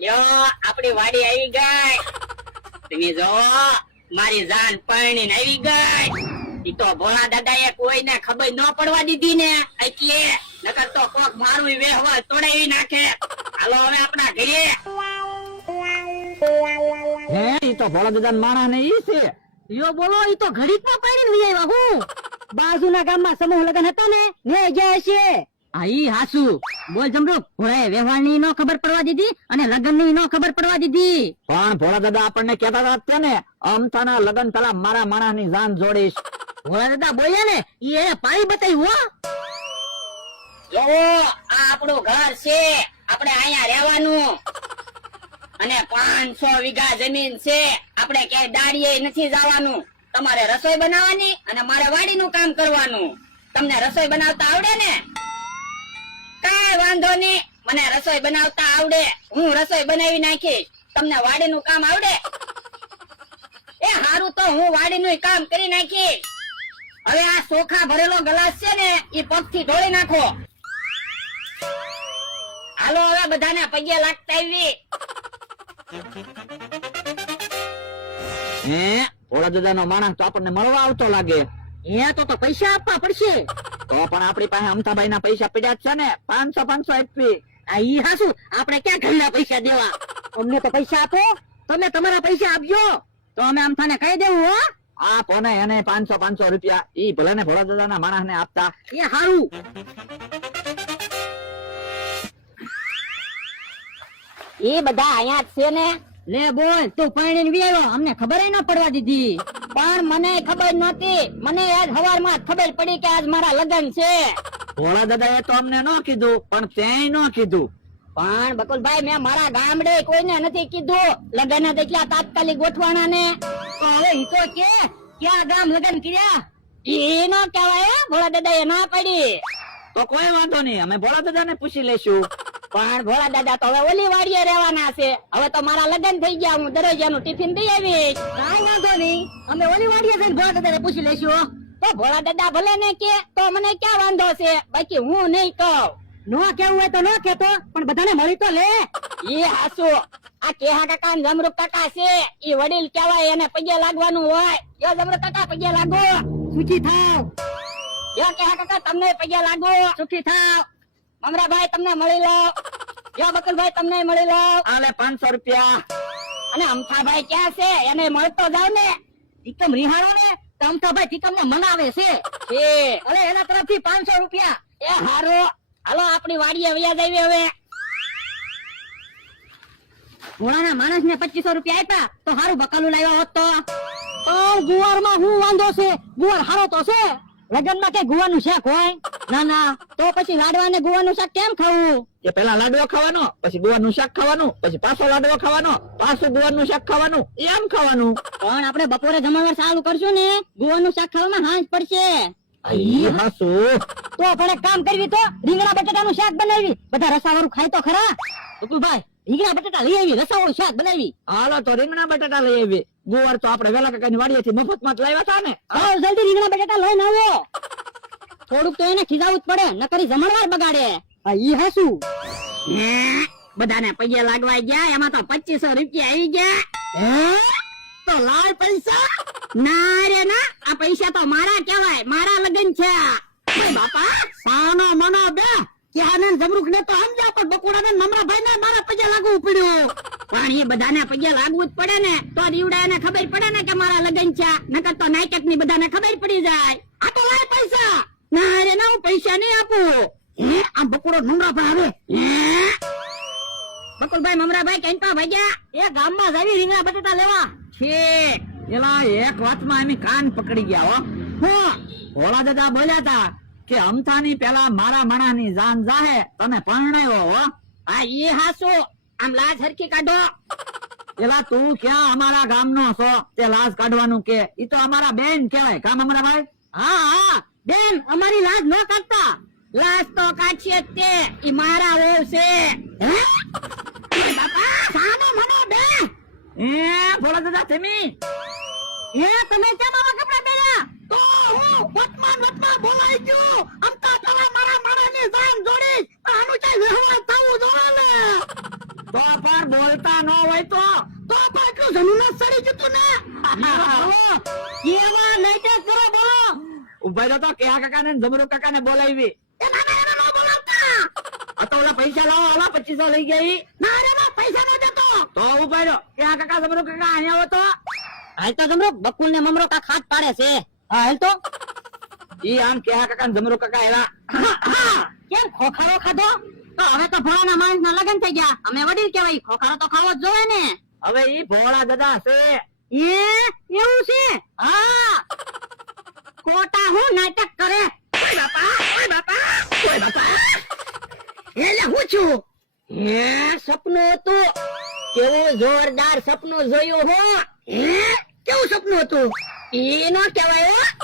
લ્યો આપણી વાડી આવી ગઈ. તમે જો મારી જાન પરણીને આવી ગઈ. ઈ તો ભોળા દાદા એ કોઈને ખબર ન પડવા દીધી ને. એટલે નકર તો કોક મારું વેહવા તોડાવી નાખે. હાલો હવે આપણા ઘરે. હે ઈ તો ભોળા દાદા માણા ને ઈ છે. યો બોલો ઈ તો ઘડીકમાં પડીને લઈ આવ્યા હું. બાજુના ગામમાં સમૂહ લગન હતા ને ને ગયા છે આ ઈ હાસુ. બોલ જમરૂક ભોળાએ વ્યવહારની નો ખબર પડવા દીધી અને લગ્નની નો ખબર પડવા દીધી. પણ ભોળા દાદા આપણને કહેતા હતા ને અમથાના લગન પેલા મારા માણસની જાન જોડીશ. ભોળા દાદા બોલ્યા ને ઈ એને પાડી બતાવ્યું હો. જોવો આ આપણું ઘર છે. આપણે અહીંયા રહેવાનું. અને પાંચસો વીઘા જમીન છે. આપણે ક્યાંય દાડીએ નથી જવાનું. તમારે રસોઈ બનાવવાની અને મારે વાડીનું કામ કરવાનું. તમને રસોઈ બનાવતા આવડે ને? કાંઈ વાંધો નહીં. મને રસોઈ બનાવતા આવડે. હું રસોઈ બનાવી નાખીશ. તમને વાડીનું કામ આવડે? એ હારું તો હું વાડીનું કામ કરી નાખીશ. હવે આ ચોખા ભરેલો ગ્લાસ છે ને એ પગથી ઢોળી નાખો. હાલો હવે બધાને પગે લાગતા આવી. હે? ઓળા દાદા નો માણસ તો આપણને મળવા આવતો લાગે. એ તો તો પૈસા આપવા પડશે. તો પણ આપણી પાસે અમતાભાઈ ના પૈસા પડ્યા જ છે ને. પાંચસો પાંચસો આપી આ ઈ હાસુ આપણે ક્યાં ઘરના પૈસા દેવા? અમને તો પૈસા આપો. તમે તમારા પૈસા આપજો. તો અમે અમથાને કહી દેવું હો. આ કોને એને પાંચસો પાંચસો રૂપિયા ઈ ભલે ને ભોળા દાદા ના માણસ ને આપતા. એ સારું એ બધા અહીંયા છે ને. લે બોલ તું પરણીને વિયાયો અમને ખબર ન પડવા દીધી. પણ મને ખબર નહોતી. મને આજ સવારમાં ખબર પડી કે આજ મારા લગ્ન છે. ભોળા દાદા એ તો અમને ન કીધું પણ ત્યાંય ન કીધું. પણ બકુલભાઈ મેં મારા ગામડે કોઈને નથી કીધું લગ્ન દેખ્યા એટલા તાત્કાલિક ગોઠવાના ને તો હવે ઈ તો કે ક્યાં ગામ લગ્ન કર્યા? એ ન કહેવાય ભોળા દાદા એ ના પડી. તો કોઈ વાંધો નહીં અમે ભોળા દાદા ને પૂછી લેશું પણ ભોળા દાદા તો હવે ઓલી વાડીએ રહેવાના છે. હવે તો મારા લગ્ન થઈ ગયા હું દરરોજાનું ટિફિન દઈ આવીશ. કાંઈ વાંધો નહીં. અમે ઓલી વાડીએ જઈને ભોળા દાદાને પૂછી લેશું તો ભોળા દાદા ભલે ને કે તો મને ક્યાં વાંધો છે? બાકી હું નહીં કહું. નો કેવું હોય તો નો કેતો પણ બધાને મળી તો લે. એ હાસુ. આ કેહા કાકા ને જમરૂક કાકા છે એ વડીલ કહેવાય એને પગે લાગવાનું હોય. યો જમરૂપ કાકા પગે લાગો. સુખી થાવ. યો કેહા કાકા તમને પગે લાગો. સુખી થાવ. મમરાભાઈ તમને મળી લો. યો બકુલભાઈ તમને મળી લો. આલે પાંચસો રૂપિયા. અને અમથાભાઈ ક્યાં છે? એને મળતો જાવ ને. ટીકમ રિહાણો ને તમતાભાઈ ટીકમ ને મનાવે છે. એ. અરે એના તરફથી પાંચસો રૂપિયા. એ હારો. હાલો આપણી વાડીએ વયા જાવી હવે. ઘોડાના માણસ ને પચીસો રૂપિયા આપ્યા તો હારું બકાલું લાવ્યા હોત તો. પણ ગુવારમાં શું વાંધો છે? ગુવાર હારો તો છે? લગ્નમાં કે ગુવાનું નું શાક હોય? ના ના. તો પછી લાડવા ને ગુવાનું શાક કેમ ખાવું? એ પેલા લાડવો ખાવાનો પછી ગુવાનું શાક ખાવાનું પછી પાછો લાડવો ખાવાનો પાછું ગુવાનું શાક ખાવાનું એમ ખાવાનું. પણ આપણે બપોરે જમણવાર ચાલુ કરશું ને ગુવાનું શાક ખાવામાં હાંજ પડશે. તો આપણે કામ કરવી તો રીંગણા બટાટાનું શાક બનાવી. બધા રસાવાળું ખાય તો ખરા. ભાઈ રીંગણા બટાટા લઈ આવી રસાવાળું શાક બનાવી. હાલો તો રીંગણા બટાટા લઈ આવી. ગુવાર તો આપણે વેલા કાકાની વાડીએથી મફતમાં જ લાવ્યા હતા ને. જલ્દી રીંગણા બટાટા લઈને આવો. થોડુંક તો એને ખીજાવું જ પડે નકરી જમણવાર બગાડે. આ ઈ હાસુ બધાને પગે લાગવા ગયા એમાં તો પચીસો રૂપિયા આવી ગયા. તો લાલ પૈસા? ના રે ના આ પૈસા તો મારા કહેવાય મારા લગ્ન છે. ઓય બાપા સાનો મનો બે કે ને જમરૂક ને તો સમજ્યા પણ બકુડા ને નમરાભાઈ ને મારા પગે લાગવું પડ્યું. પણ એ બધાને પગે લાગવું જ પડે ને તો દીવડા એને ખબર પડે ને કે મારા લગન છે. નકર તો નાયકની બધાને ખબર પડી જાય. આ તો લાય પૈસા. ના રે ના હું પૈસા નહીં આપું. હે? આ બકુડો નમરાભાઈ આવે. બકુલભાઈ મમરાભાઈ તો ભાગ્યા? એ ગામમાં જાવી રીંગણા બટેટા લેવા. છે પેલા એક વાતમાં એની કાન પકડી ગયા હો. હું. ભોળા દાદા બોલ્યા તા કે અમથાની પેલા મારા મણાની જાન જાહે તને પરણાયો હો. આ ઈ હાસુ. આમ લાજ હરખી કાઢો. એલા તું ક્યાં અમારા ગામનો છો? તે લાજ કાઢવાનું કે ઈ તો અમારા બેન કહેવાય. કામ અમારા ભાઈ હા હા. બેન અમારી લાજ ન કાઢતા લાજ તો કાઢીએ તે. ઈ મારા વહુ છે. હે? બાપા સાનો મનો બે. એ ભોળા દાદા તમે? હે તમે કેમ આવા કપડા પહેર્યા? તો હું વતમાન વતમાં બોલાઈ ગયો. અમતા પેલા મારા મારાની જાન જોડી આનું કઈ વ્યવહાર થવું ને તો પર બોલતા ન હોય તો? તો એટલું જમીન સડી જતું ને? કેવા નહીં તે કરો બોલો. ઊભા રહ્યો તો કેહા કાકા ને જમરૂ કાકા ને બોલાવી તો ઓલા પૈસા લાવો ઓલા પચીસો લઈ ગયા ના રે પૈસા ન દેતો. તો ઊભા રહ્યો. કેહા કાકા જમરૂ કાકા અહીંયા આવો તો. હાલ તો જમરો બકુલ ને મમરો કા ખાટ પાડે છે. હા હાલ તો. ઈ આમ કેહા કાકા ને જમરૂ કાકા એલા કેમ ખોખારો ખાધો? તો હવે તો ભોળાના માણસ ના લગન થઈ ગયા. અમે વડીલ કેવાય ખોખારો તો ખાવો જ જોઈએ ને. હવે ઈ ભોળા દાદા છે એ એવું છે? હા. કોટા હું નાટક કરે? ઓય બાપા ઓય બાપા ઓય બાપા. એટલે હું છું? હે સપનું હતું? કેવું જોરદાર સપનું જોયું હો. હે? કેવું સપનું હતું? એનો નો કહેવાય